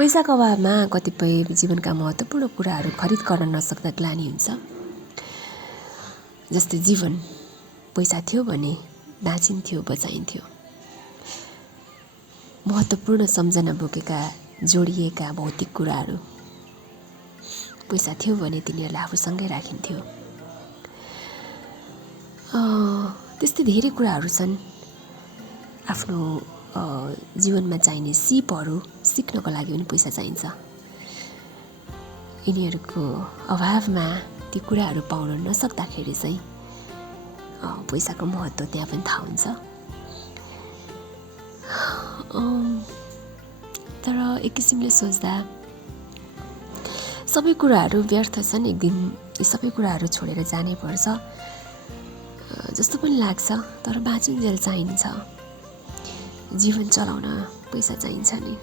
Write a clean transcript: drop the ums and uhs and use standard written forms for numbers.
पैसाको अभावमा कतिपय जीवनका महत्त्वपूर्ण कुराहरू खरिद गर्न नसक्दा ग्लानि हुन्छ। जस्तै जीवन पैसा थियो भने बाँचिन्थ्यो, बचाइन्थ्यो। महत्त्वपूर्ण सम्झना बोकेका जोडिएका भौतिक कुराहरू पैसा थियो भने तिनीहरूलाई आफूसँगै राखिन्थ्यो। त्यस्तै धेरै कुराहरू छन्। आफ्नो जीवनमा चाहिने सिपहरू सिक्नको लागि पनि पैसा चाहिन्छ। यिनीहरूको अभावमा ती कुराहरू पाउन नसक्दाखेरि चाहिँ पैसाको महत्त्व त्यहाँ पनि थाहा हुन्छ। तर एक किसिमले सोच्दा सबै कुराहरू व्यर्थ छन्। एक दिन यी सबै कुराहरू छोडेर जानै पर्छ जस्तो पनि लाग्छ। तर बाँचुन्जेल चाहिन्छ, जीवन चलाउन पैसा चाहिन्छ नि।